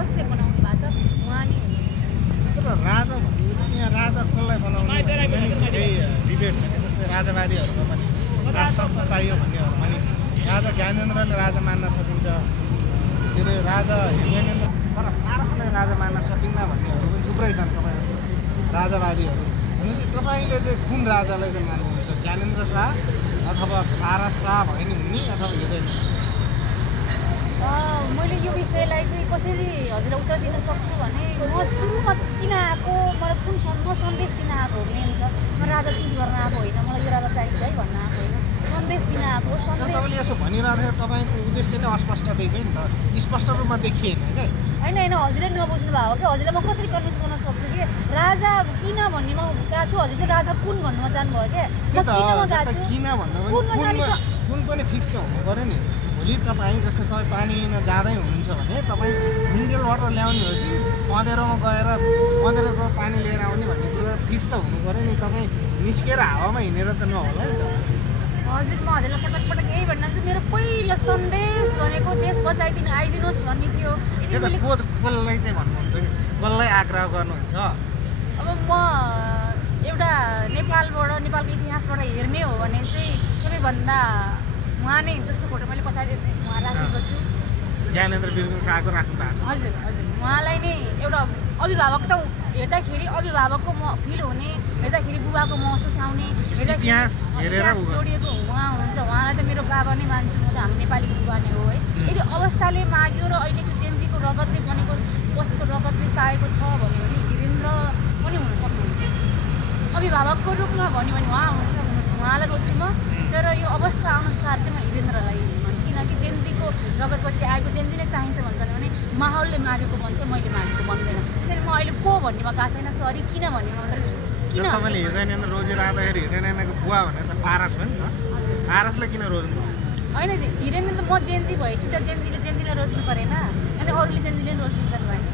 जसले बनाउनु भएको छ उहाँ नै हुनुहुन्छ। तर राजा भन्ने यहाँ राजा कसलाई बनाउने केही डिबेट छ कि जस्तै राजावादीहरूमा पनि राज संस्था चाहियो भन्नेहरूमा नि राजा ज्ञानेन्द्रले राजा मान्न सकिन्छ, के अरे राजा ज्ञानेन्द्र तर पारसलाई राजा मान्न सकिन्न भन्नेहरू पनि थुप्रै छन् तपाईँहरू जस्तै राजावादीहरू। भनेपछि तपाईँले चाहिँ कुन राजालाई चाहिँ मान्नुहुन्छ, ज्ञानेन्द्र शाह अथवा पारस शाह भयो नि हुने अथवा हुँदैन? मैले यो विषयलाई चाहिँ कसरी हजुरलाई उत्तर दिन सक्छु भने म सुरुमा किन आएको, मलाई कुन सन्देश दिन आएको हो। मेन त म राजा चुज गर्न आएको होइन, मलाई यो राजा चाहिन्छ है भन्न आएको होइन, सन्देश दिन आएको। सन्देश तपाईँले यसो भनिरहँदाखेरि तपाईँको उद्देश्य नै अस्पष्ट देखियो नि त, स्पष्ट रूपमा देखिएन क्या। होइन हजुरले नबुझ्नु भएको कि हजुरलाई म कसरी कन्भिन्स गर्न सक्छु कि राजा किन भन्नेमा गएको छु, हजुर चाहिँ राजा कुन भन्नुमा जानुभयो क्या। किन भन्दा कुन पनि फिक्स त हुनु पऱ्यो नि। भोलि तपाईँ जस्तै तपाईँ पानी लिन जाँदै हुनुहुन्छ भने तपाईँ मिनरल वाटर ल्याउने हो कि पँधेरोमा गएर पँधेरोको पानी लिएर आउने भन्ने कुरो फिक्स त हुनु पऱ्यो नि। तपाईँ निस्केर हावामा हिँडेर त नहोला नि त। हजुर म हजुरलाई पटक पटक यही भन्न चाहन्छु, मेरो पहिलो सन्देश भनेको देश बचाइदिनु आइदिनुहोस् भन्ने थियो। कसलाई चाहिँ भन्नुहुन्छ कि कसलाई आग्रह गर्नुहुन्छ? अब म एउटा नेपालको इतिहासबाट हेर्ने हो भने चाहिँ सबैभन्दा उहाँ नै जसको फोटो मैले पछाडि उहाँ राखेको छु, ज्ञानेन्द्र बिर्गु शाहको राख्नु भएको छ। हजुर हजुर उहाँलाई नै एउटा अभिभावक त हेर्दाखेरि अभिभावकको फिल हुने, हेर्दाखेरि बुबाको महसुस आउने, इतिहास जोडिएको उहाँ हुनुहुन्छ। उहाँलाई त मेरो बाबा नै मान्छु, म त हाम्रो नेपालीको बुबा नै हो है। यदि अवस्थाले माग्यो र अहिलेको जेनजीको रगतले बनेको पछिको रगतले चाहेको छ भन्यो भने वीरेन्द्र पनि हुन सक्नुहुन्छ। अभिभावकको रूपमा भन्यो भने उहाँ हुनुहुन्छ, उहाँलाई रोज्छु म। तर यो अवस्था अनुसार चाहिँ म वीरेन्द्रलाई भन्छु, किनकि जेनजीको रगतपछि आएको जेनजी नै चाहिन्छ भन्छन् भने माहौलले मागेको भन्छ, मैले मागेको भन्दैन। त्यसरी म अहिले को भन्नेमा गएको छैन, सरी किन भन्नेमा मात्रै छु। किन तपाईँले हृदयनेन्द्र रोजेर आउँदाखेरि हृदयनेन्द्रको बुवा भनेर त पारस हो नि त, पारसलाई किन रोज्नु? होइन वीरेन्द्र त म जेनजी भएपछि त जेनजीलाई रोज्नु परेन, अनि अरूले जेनजीले रोज्दिन्छन् भने।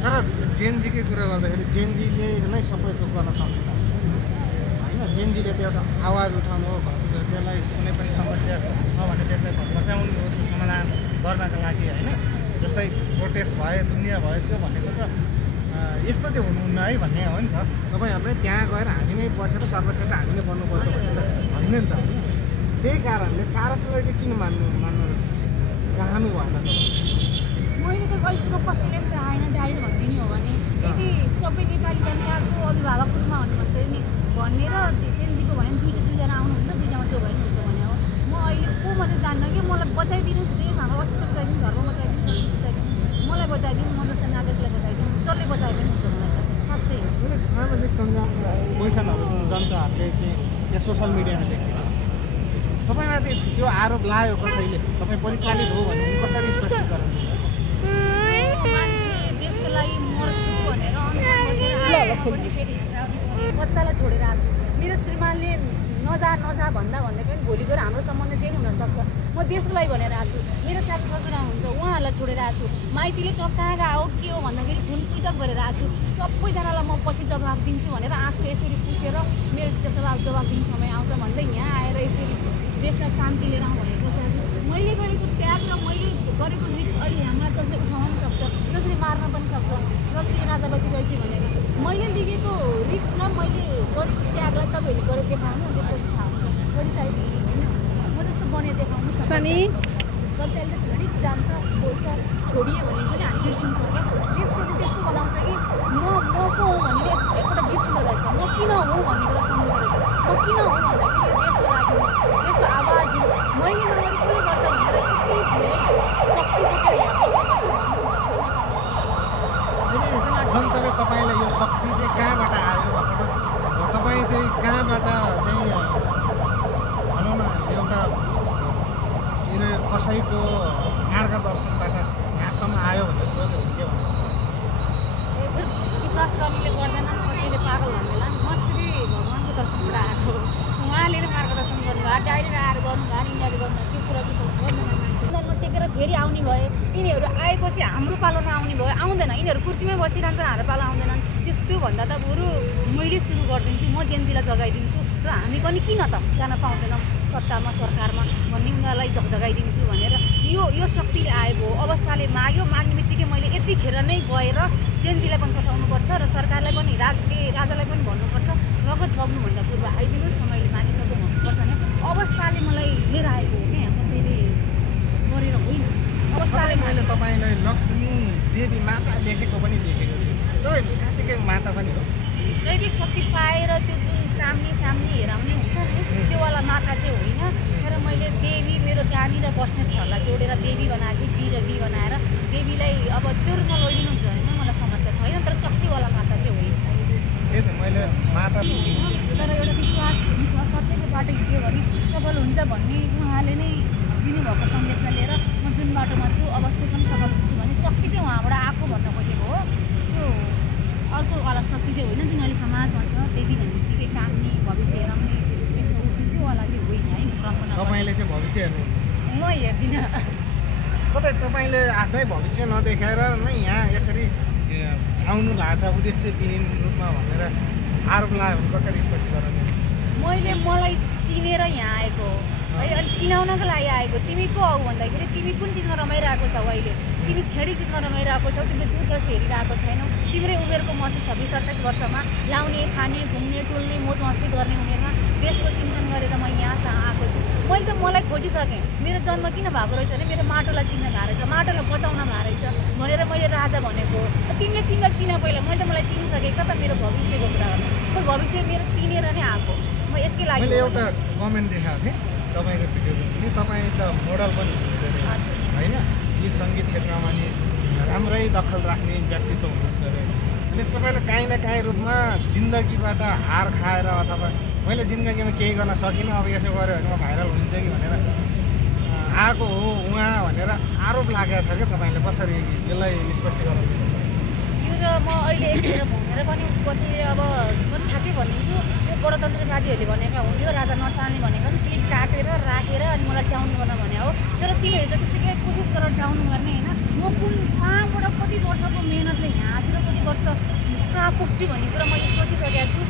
तर जेनजीकै कुरा गर्दाखेरि जेनजीले नै सबै थोक गर्न सक्दैन होइन। जेनजीले त एउटा आवाज उठाउनु हो, त्यसलाई कुनै पनि समस्या छ भने त्यसलाई घटाउनु हो, त्यो समाधान गर्नका लागि होइन। जस्तै प्रोटेस्ट भयो, दुनियाँ भयो, त्यो भनेको त यस्तो चाहिँ हुनुहुन्न है भन्ने हो नि त। तपाईँहरूले त्यहाँ गएर हामी नै बसेर सर्वश्रेष्ठ हामी नै बन्नुपर्छ भन्ने त होइन नि त होइन। त्यही कारणले पारसलाई चाहिँ किन मान्न चाहनु भएन त? मैले त कहिलेसम्म कसैले पनि चाहेन, डाइरेक्ट भनिदिने हो भने यदि सबै नेपाली जनताको अभिभावक रूपमा भन्नुहुन्छ नि भनेर जेनजीको भने दुईजना आउनुहुन्छ, दुईजना जो भयो हुन्छ भने हो। म अहिले को म चाहिँ जान्न कि मलाई बचाइदिनुहोस्, देश हाम्रो अस्तित्व बचाइदिनु, धर्म बचाइदिनु, संस्कृति बचाइदिनु, मलाई बचाइदिनु, म जस्तो नागरिकलाई बचाइदिनु, जसले बचाए पनि हुन्छ मलाई त साँच्चै। सामाजिक सञ्जाल क्वेसनहरू जुन जनताहरूले चाहिँ या सोसियल मिडियामा लेख्यो, तपाईँमाथि त्यो आरोप लाग्यो कसैले, तपाईँ परिचालित हो भने कसरी स्पष्टीकरण दिनु? मान्छे देशको लागि मर्छु भनेर बच्चालाई छोडेर आएको छु। मेरो श्रीमानले नजा भन्दा भन्दै पनि भोलि गएर हाम्रो सम्बन्ध चेन्ज हुनसक्छ। म देशको लागि भनेर आएको छु, मेरो साथी ससुरा हुन्छ उहाँहरूलाई छोडेर आएको छु। माइतीले कहाँ गएको के हो भन्दाखेरि फोन स्विच अफ गरेर आएको छु। सबैजनालाई म पछि जवाब दिन्छु भनेर आँसु यसरी पुसेर मेरो त्यो जवाब दिने समय आउँछ भन्दै यहाँ आएर यसरी देशलाई शान्ति लिएर आउँ भनेर बसेको छु। मैले गरेको त्याग र मैले गरेको रिक्स अहिले हामीलाई जसले उठाउन पनि सक्छ, जसले मार्न पनि सक्छ, जसले राजावती रहेछ भनेर मैले लिएको रिक्स र मैले गरेको त्यागलाई तपाईँहरूले गरेर देखाउनु, त्यसपछि थाहा हुन्छ परिचय होइन। म जस्तो बनेर देखाउनु तर त्यसले त छोडी जान्छ, बोल्छ, छोडियो भने पनि हामी बिर्सिन्छौँ क्या। देशले त्यस्तो बनाउँछ कि म को हो भनेर एकपल्ट बिर्सिँदो रहेछ, म किन हो भन्ने कुरा सम्झिँदो रहेछ। म किन हो भन्दाखेरि यो देशको लागि हो, देशको आवाज हो, मैले नगरी कसले गर्छ भनेर यति धेरै शक्ति बोकेर यहाँ बसेपछि जनताले तपाईँलाई यो शक्ति चाहिँ कहाँबाट आयो अथवा तपाईँ चाहिँ कहाँबाट चाहिँ भनौँ न एउटा के अरे कसैको मार्गदर्शनबाट यहाँसम्म आयो भनेर सोध्यो भने के भन्नु? विश्वास गर्नेले गर्दैन, कसैले पागल भन्दैन। म श्री भगवान्को दर्शनबाट आएको छु, उहाँले नै मार्गदर्शन गर्नुभयो, डाइरेक्ट आएर गर्नुभयो, इन्टरभ्यू गर्नुभयो, त्यो कुरा विश्वास गर्दैन। मान्छे टेकेर फेरि आउने भए यिनीहरू आएपछि हाम्रो पालोमा आउने भयो, आउँदैन। यिनीहरू कुर्सीमै बसिरहन्छन्, हाम्रो पालो आउँदैनन्। त्योभन्दा त बरु मैले सुरु गरिदिन्छु, म जेनजीलाई जगाइदिन्छु र हामी पनि किन त जान पाउँदैनौँ सत्तामा सरकारमा भन्ने उनीहरूलाई जगाइदिन्छु भनेर यो यो शक्तिले आएको अवस्थाले माग्ने बित्तिकै मैले यतिखेर नै गएर जेनजीलाई पनि तताउनुपर्छ र सरकारलाई पनि राजालाई पनि भन्नुपर्छ रगत बग्नुभन्दा पूर्व आइदिनुहोस् न मैले मागिसकेको भन्नुपर्छ भने अवस्थाले मलाई लिएर आएको हो क्या कसैले गरेर होइन अवस्थाले मैले तपाईँलाई लक्ष्मी देवी माता देखेको पनि देखेको छु तपाईँ साँच्चीकै माता पनि हो दैविक शक्ति पाएर त्यो जुन कामनी सामनी हेराउने हुन्छ नि त्योवाला माता चाहिँ होइन तर मैले देवी मेरो त्यहाँनिर बस्नेहरूलाई जोडेर देवी बनाएको थिएँ डी र बी बनाएर देवीलाई अब त्यो रूपमा लैदिनुहुन्छ होइन मलाई समस्या छैन तर शक्तिवाला माता चाहिँ होइन त्यही त मैले माता तर एउटा विश्वास हुन्छ सत्यको बाटो हिँड्यो भने सफल हुन्छ भन्ने उहाँले नै दिनुभएको सन्देशलाई लिएर म जुन बाटोमा छु अवश्य पनि सफल हुन्छु भने शक्ति चाहिँ उहाँबाट आएको भन्न खोजेको हो त्यो अर्को वाला शक्ति चाहिँ होइन तिनीहरूले समाजमा छ देवी भन्ने बित्तिकै काम्ने भविष्य हेराउने यस्तो उठ्ने त्योवाला चाहिँ होइन है ब्रह्म तपाईँले चाहिँ भविष्य हेर्नु म हेर्दिनँ कतै तपाईँले आफ्नै भविष्य नदेखाएर नै यहाँ यसरी आउनु भएको छ उद्देश्यविहीन रूपमा भनेर आरोप लगायो भने कसरी स्पष्ट गराउने मलाई चिनेर यहाँ आएको है अनि चिनाउनको लागि आएको तिमी को हौ भन्दाखेरि तिमी कुन चिजमा रमाइरहेको छौ अहिले तिमी छेडी चिजमा रमाइरहेको छौ तिमीले दुध रस हेरिरहेको छैनौ तिम्रै उमेरको म चाहिँ 26-27 वर्षमा लाउने खाने घुम्ने टुल्ने मोज मस्ती गर्ने उमेरमा देशको चिन्तन गरेर म यहाँसँग आएको छु मैले त मलाई खोजिसकेँ मेरो जन्म किन भएको रहेछ भने मेरो माटोलाई चिन्न भएको रहेछ माटोलाई बचाउन भएको रहेछ भनेर मैले राजा भनेको तिमीलाई चिन पहिला मैले त मलाई चिनिसकेँ कता मेरो भविष्यको कुरा गर्नु म भविष्य मेरो चिनेर नै आएको म यसकै लागि मैले एउटा कमेन्ट देखाएको थिएँ तपाईँको भिडियोको पनि तपाईँ त मोडल पनि हुनुहुन्छ होइन गीत सङ्गीत क्षेत्रमा नि राम्रै दखल राख्ने व्यक्तित्व हुनुहुन्छ अरे अनि तपाईँले काहीँ न काहीँ रूपमा जिन्दगीबाट हार खाएर अथवा मैले जिन्दगीमा केही गर्न सकिनँ अब यसो गऱ्यो भने म भाइरल हुन्छ कि भनेर आएको हो उहाँ भनेर आरोप लागेको छ क्या तपाईँले कसरी यसलाई स्पष्ट गराउनु यो त म अहिले यतिखेर भनेर पनि कतिले अब पनि ठ्याक्कै भनिदिन्छु यो गणतन्त्रवादीहरूले भनेका हुन् यो राजा नचाल्ने भनेको पनि क्लिक काटेर राखेर अनि मलाई डाउन गर्न भने हो तर तिमीहरू जतिसुकै कोसिस गरेर डाउन गर्ने होइन म कुन कहाँबाट कति वर्षको मेहनतले यहाँ आएर कति वर्ष कहाँ पुग्छु भन्ने कुरा मैले सोचिसकेको छु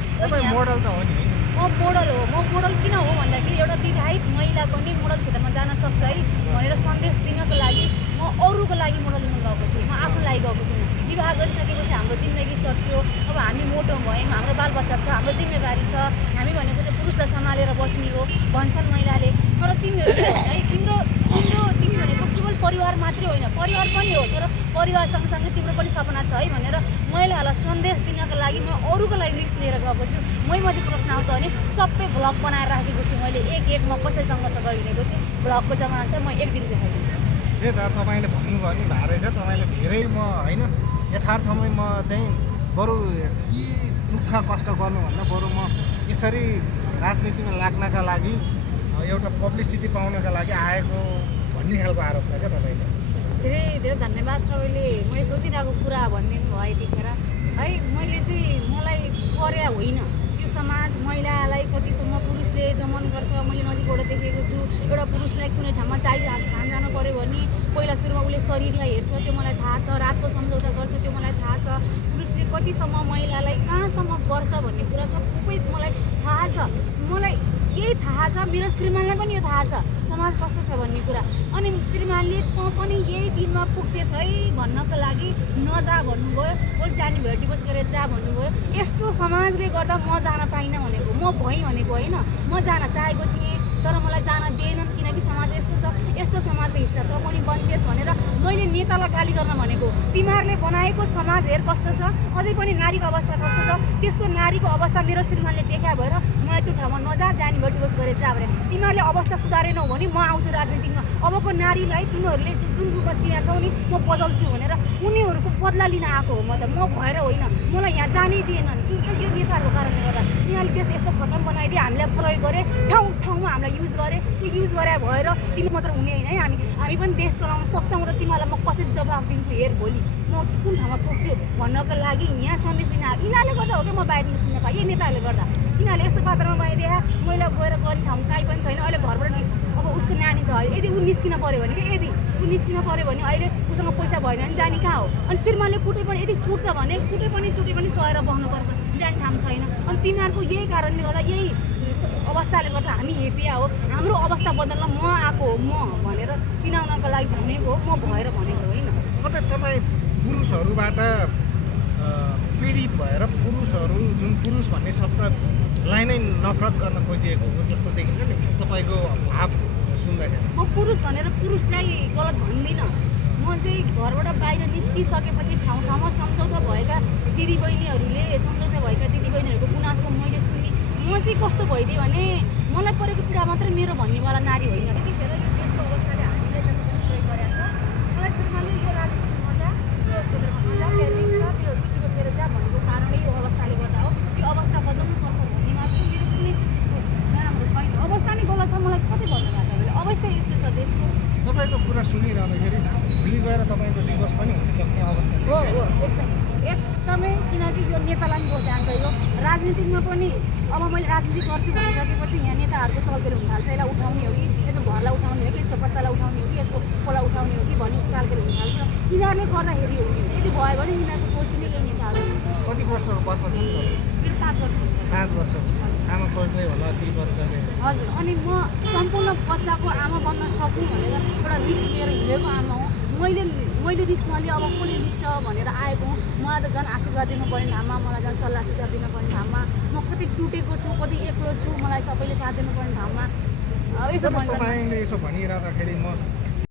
मोडल त हो नि म मोडल हो म मोडल किन हो भन्दाखेरि एउटा विवाहित महिला पनि मोडल क्षेत्रमा जान सक्छ है भनेर सन्देश दिनको लागि म अरूको लागि मोडल दिन गएको थिएँ म आफ्नो लागि गएको थिइनँ विवाह गरिसकेपछि हाम्रो जिन्दगी सक्यो अब हामी मोटो भयौँ हाम्रो बालबच्चा छ हाम्रो जिम्मेवारी छ हामी भनेको चाहिँ पुरुषलाई सम्हालेर बस्ने हो भन्छन् महिलाले तर तिमीहरू है तिमी भनेको केवल परिवार मात्रै होइन परिवार पनि हो तर परिवार सँगसँगै तिम्रो पनि सपना छ है भनेर महिलाहरूलाई सन्देश दिनको लागि म अरूको लागि रिस्क लिएर गएको छु मैमाथि प्रश्न आउँछ भने सबै भ्लग बनाएर राखेको छु मैले एक म कसरी सङ्घर्ष गरिदिएको छु भ्लगको जमाना चाहिँ म एक दिन देखाइदिन्छु त्यही त तपाईँले भन्नुभयो नि भएको रहेछ तपाईँले धेरै म होइन यथार्थमै म चाहिँ बरु यी दुःख कष्ट गर्नुभन्दा बरु म यसरी राजनीतिमा लाग्नका लागि एउटा पब्लिसिटी पाउनका लागि आएको भन्ने खालको आरोप छ क्या तपाईँको धेरै धेरै धन्यवाद तपाईँले मैले सोचिरहेको कुरा भनिदिनु भयो यतिखेर है मैले चाहिँ मलाई पर्या होइन यो समाज महिलालाई कतिसम्म पुरुषले दमन गर्छ मैले नजिकबाट देखेको छु एउटा पुरुषलाई कुनै ठाउँमा खान जानु पऱ्यो भने पहिला सुरुमा उसले शरीरलाई हेर्छ त्यो मलाई थाहा छ रातको सम्झौता गर्छ त्यो मलाई थाहा छ पुरुषले कतिसम्म महिलालाई कहाँसम्म गर्छ भन्ने कुरा सबै मलाई थाहा छ मलाई यही थाहा छ मेरो श्रीमानलाई पनि यो थाहा छ समाज कस्तो छ भन्ने कुरा अनि श्रीमानले तँ पनि यही दिनमा पुग्छेस् है भन्नको लागि नजा भन्नुभयो बोल जाने भयो डिभोर्स गरेर जा भन्नुभयो यस्तो समाजले गर्दा म जान पाइनँ भनेको म भएँ भनेको होइन म जान चाहेको थिएँ तर मलाई जान दिएनन् किनकि समाज यस्तो छ यस्तो समाजको हिस्सा त पनि बन्छेस् भनेर मैले नेतालाई गाली गर्न भनेको तिमीहरूले बनाएको समाज हेर कस्तो छ अझै पनि नारीको अवस्था कस्तो छ त्यस्तो नारीको अवस्था मेरो श्रीमानले देखा भएर मलाई त्यो ठाउँमा नजा जाने भयो डिभोर्स गरेर जा भने तिमीहरूले अवस्था सुधारेनौ भने म आउँछु राजनीतिमा अबको नारीलाई तिमीहरूले जुन रूपमा चिया छौ नि म बदल्छु भनेर उनीहरूको बदला लिन आएको हो म त म भएर होइन मलाई यहाँ जानै दिएनन् यो नेताहरूको कारणले गर्दा यिनीहरूले देश यस्तो खतम बनाइदिए हामीलाई प्रयोग गरे ठाउँमा हामीलाई युज गरे त्यो युज गरे भएर तिमी मात्र हुने होइन है हामी पनि देश चलाउन सक्छौँ र तिमीहरूलाई म कसरी जवाफ दिन्छु हेर भोलि म कुन ठाउँमा पुग्छु भन्नको लागि यहाँ सन्देश दिन आएको यिनीहरूले गर्दा हो क्या म बाहिर निस्किन पाएँ यही नेताहरूले गर्दा यिनीहरूले यस्तो पात्रमा मैले देखा मैला गएर गर्ने ठाउँ काहीँ पनि छैन अहिले घरबाट अब उसको नानी छ यदि ऊ निस्किन पऱ्यो भने यदि ऊ निस्किन पऱ्यो भने अहिले उसँग पैसा भएन भने जाने कहाँ हो अनि श्रीमानले कुटै पनि यदि कुट्छ भने कुटै पनि चुटै पनि सहेर बस्नुपर्छ जाने ठाउँ छैन अनि तिमीहरूको यही कारणले गर्दा यही अवस्थाले गर्दा हामी हेपिया हो, हाम्रो अवस्था बदल्न म आएको हो म भनेर चिनाउनको लागि भनेको हो, म भएर भनेको होइन। मतलब तपाईँ पुरुषहरूबाट पीडित भएर पुरुषहरू जुन पुरुष भन्ने शब्दलाई नै नफरत गर्न खोजिएको हो जस्तो देखिन्छ नि तपाईँको भाव सुन्दाखेरि। म पुरुष भनेर पुरुषलाई गलत भन्दिनँ। म चाहिँ घरबाट बाहिर निस्किसकेपछि ठाउँ ठाउँमा सम्झौता भएका दिदीबहिनीहरूको गुनासो मैले सुने। म चाहिँ कस्तो भइदिएँ भने मलाई परेको पीडा मात्रै मेरो भन्नेवाला नारी होइन। त्यतिखेर यो देशको अवस्थाले हामीले जति पनि प्रयोग गरेको छ, मलाई श्रीमानले यो राजनीतिमा नजा, यो क्षेत्रमा नजा, त्यहाँ रिक्स छ, त्यो बित्ति बसेर जा भनेको कारणले यो अवस्थाले गर्दा हो। यो अवस्था बदल्नुपर्छ भन्ने मात्र मेरो कुनै त्यस्तो नराम्रो छैन। अवस्था नै गलत छ, मलाई कतै भन्नु भएको तपाईँले। अवस्था यस्तो छ देशको। तपाईँको कुरा सुनिरहँदाखेरि भोलि गएर तपाईँको डिभोर्स पनि हुनसक्ने अवस्था हो एकदमै किनकि यो नेतालाई पनि जान्छ। यो राजनीतिकमा पनि अब मैले राजनीति गर्छु भनिसकेपछि यहाँ नेताहरूको चलखेल हुन थाल्छ। यसलाई उठाउने हो कि यसको घरलाई उठाउने हो कि यसको बच्चालाई उठाउने हो कि यसको खोला उठाउने हो कि भन्ने चालखेल हुन थाल्छ। यिनीहरूले गर्दाखेरि हो कि यदि भयो भने यिनीहरूको दोषी नै यही नेताहरू हुन्छ। कति वर्षको बच्चा छ नि त? मेरो 5 वर्ष हुन्छ। 5 वर्ष आमा खोज्दै होला ती बच्चाले। हजुर, अनि म सम्पूर्ण बच्चाको आमा बन्न सकौँ भनेर एउटा रिक्स लिएर हिँडेको आमा हो। मैले रिक्स नलिएँ, अब कसले लिन्छ भनेर आएको हुँ। मलाई त झन् आशीर्वाद दिनुपर्ने ठाउँमा, मलाई झन् सल्लाह सुझाव दिनुपर्ने ठाउँमा, म कति टुटेको छु, कति एक्लो छु, मलाई सबैले साथ दिनुपर्ने ठाउँमा यसो भन्छ। तपाईँले यसो भनिरहँदाखेरि म